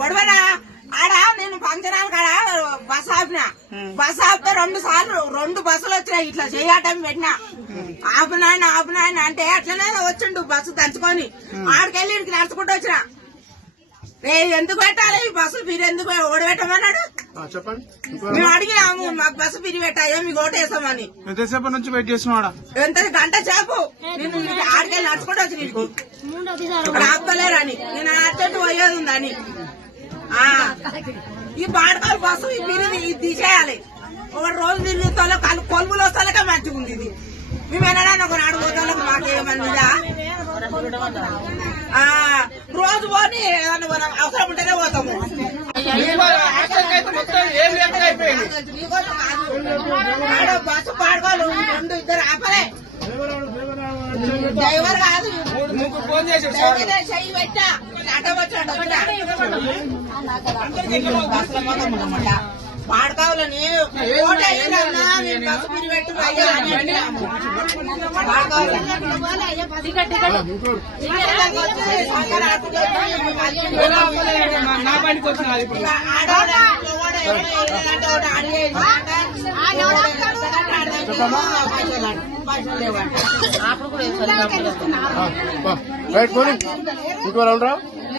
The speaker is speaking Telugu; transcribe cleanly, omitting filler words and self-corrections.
గొడవనా ఆడ నేను ఫంక్షన్ హాల్ కాడ బస్ ఆపిన. బస్ ఆపితే 2 సార్లు 2 బస్సులు వచ్చినాయి. ఇట్లా చేయటం పెట్టినా ఆపునాయన అంటే అట్లనే వచ్చిండు బస్సు దంచుకొని. ఆడికెళ్ళి ఇక్కడికి నడుచుకుంటూ వచ్చిన. ఎందుకు పెట్టాలి ఈ బస్సు మీరు ఎందుకు ఓడబెట్టమన్నాడు. మేము అడిగినాము మాకు బస్సు పిరి పెట్టాయో మీకు ఓటేస్తామని. ఎంతసేపు నుంచి వెయిట్ చేస్తున్నాడా? ఎంత గంట సేపు నేను ఆడికెళ్ళి నడుచుకుంటూ వచ్చి ఇక్కడ ఆపలేరని నేను అర్జెంట్ పోయేది ఉందని. ఈ బాడకాలు బస్సు ఈ పిరిని తీసేయాలి. ఒక రోజు తిరిగి కొలుపులు వస్తాలకే మంచిగా ఉంది. ఇది మేము ఎన్నడానికి ఒక నాడు పోతాలకు మాకేమన్నా రోజు పోని ఏదన్నా మనం అవసరం ఉంటేనే పోతాము. బస్సు పాడుకోవాలి 2 ఇద్దరు ఆపలే. డ్రైవర్ కాదు చెయ్యి పెట్టా అట వచ్చాడు పాడకావాలని బస్సు పిరి పెట్టు రైట్ పోనీ ఇంకో